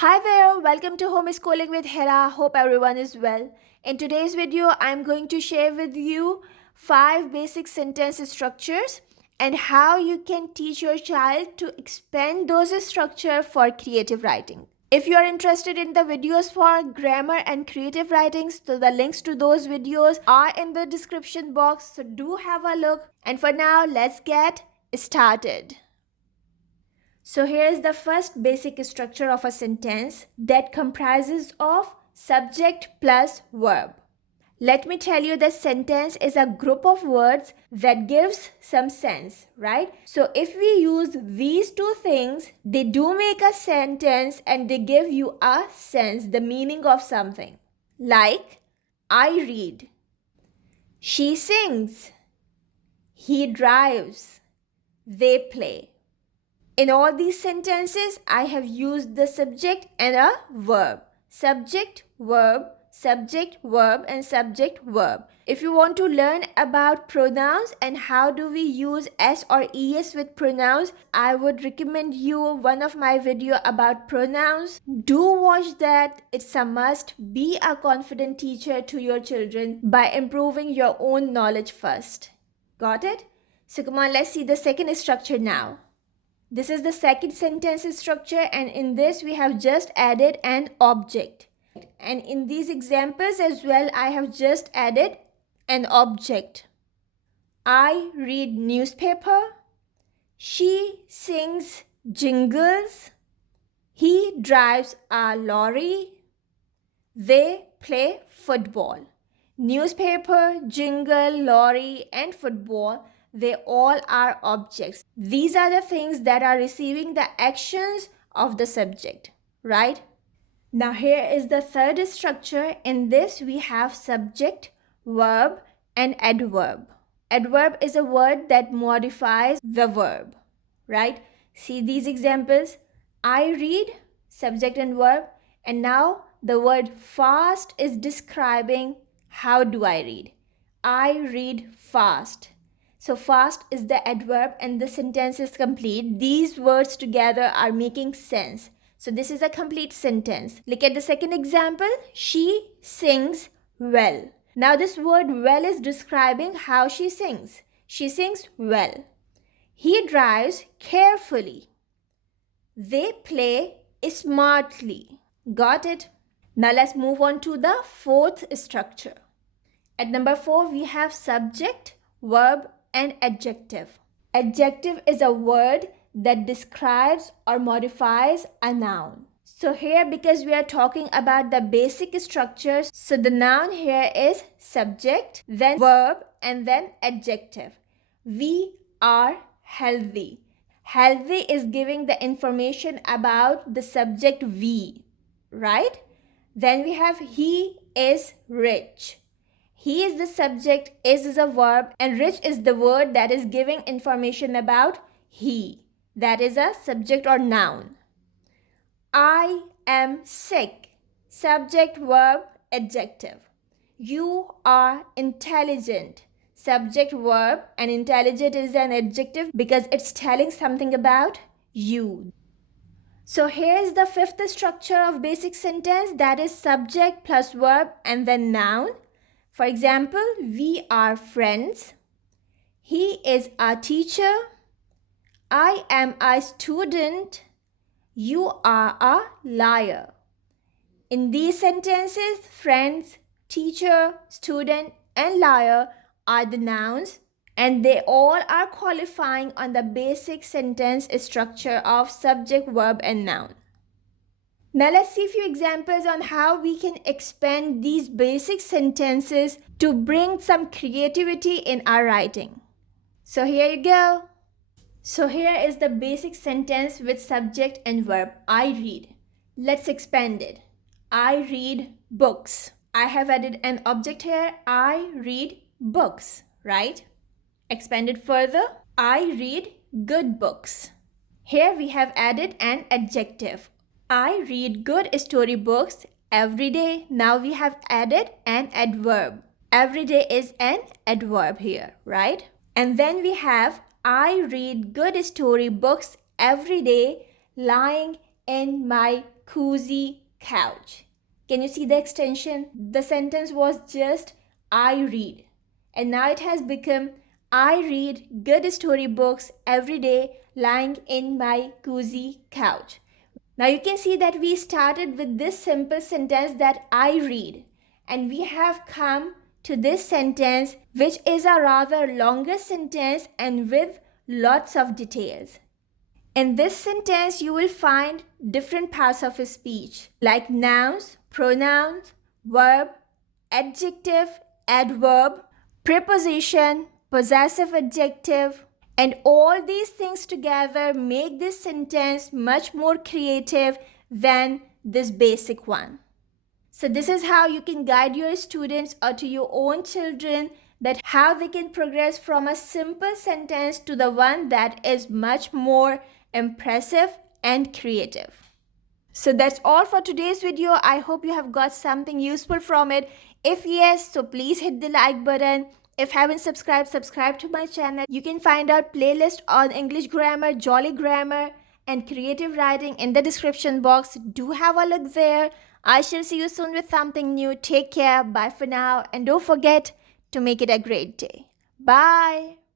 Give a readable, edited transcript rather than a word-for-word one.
Hi there, welcome to Homeschooling with Hira. Hope everyone is well. In today's video, I'm going to share with you 5 basic sentence structures and how you can teach your child to expand those structures for creative writing. If you are interested in the videos for grammar and creative writings, so the links to those videos are in the description box, so do have a look. And for now, let's get started. So here is the first basic structure of a sentence that comprises of subject plus verb. Let me tell you, the sentence is a group of words that gives some sense, right? So if we use these two things, they do make a sentence and they give you a sense, the meaning of something. Like, I read, she sings, he drives, they play. In all these sentences, I have used the subject and a verb. Subject, verb, subject, verb, and subject, verb. If you want to learn about pronouns and how do we use S or ES with pronouns, I would recommend you one of my video about pronouns. Do watch that. It's a must. Be a confident teacher to your children by improving your own knowledge first. Got it? So come on, let's see the second structure now. This is the second sentence structure, and in this we have just added an object. And in these examples as well, I have just added an object. I read newspaper. She sings jingles. He drives a lorry. They play football. Newspaper, jingle, lorry, and football, they all are objects. These are the things that are receiving the actions of the subject, right? Now here is the third structure. In this we have subject, verb, and adverb. Adverb is a word that modifies the verb, right? See these examples. I read, subject and verb, and now the word fast is describing how do I read. I read fast. So fast is the adverb and the sentence is complete. These words together are making sense. So this is a complete sentence. Look at the second example. She sings well. Now this word well is describing how she sings. She sings well. He drives carefully. They play smartly. Got it? Now let's move on to the fourth structure. At number 4, we have subject, verb, and adjective. Adjective is a word that describes or modifies a noun. So here, because we are talking about the basic structures, so the noun here is subject, then verb, and then adjective. We are healthy. Healthy is giving the information about the subject we, right? Then we have he is rich. He is the subject, is a verb, and rich is the word that is giving information about he. That is a subject or noun. I am sick. Subject, verb, adjective. You are intelligent. Subject, verb, and intelligent is an adjective because it's telling something about you. So here is the fifth structure of basic sentence, that is subject plus verb and then noun. For example, we are friends. He is a teacher. I am a student. You are a liar. In these sentences, friends, teacher, student, and liar are the nouns, and they all are qualifying on the basic sentence structure of subject, verb, and noun. Now let's see a few examples on how we can expand these basic sentences to bring some creativity in our writing. So here you go. So here is the basic sentence with subject and verb. I read. Let's expand it. I read books. I have added an object here. I read books, right? Expand it further. I read good books. Here we have added an adjective. I read good storybooks every day. Now we have added an adverb. Every day is an adverb here, right? And then we have I read good storybooks every day lying in my cozy couch. Can you see the extension? The sentence was just I read. And now it has become I read good storybooks every day lying in my cozy couch. Now you can see that we started with this simple sentence that I read, and we have come to this sentence which is a rather longer sentence and with lots of details. In this sentence, you will find different parts of a speech like nouns, pronouns, verb, adjective, adverb, preposition, possessive adjective, and all these things together make this sentence much more creative than this basic one. So this is how you can guide your students or to your own children that how they can progress from a simple sentence to the one that is much more impressive and creative. So that's all for today's video. I hope you have got something useful from it. If yes, so please hit the like button. If haven't subscribed, subscribe to my channel. You can find out playlist on English grammar, jolly grammar, and creative writing in the description box. Do have a look there. I shall see you soon with something new. Take care. Bye for now. And don't forget to make it a great day. Bye.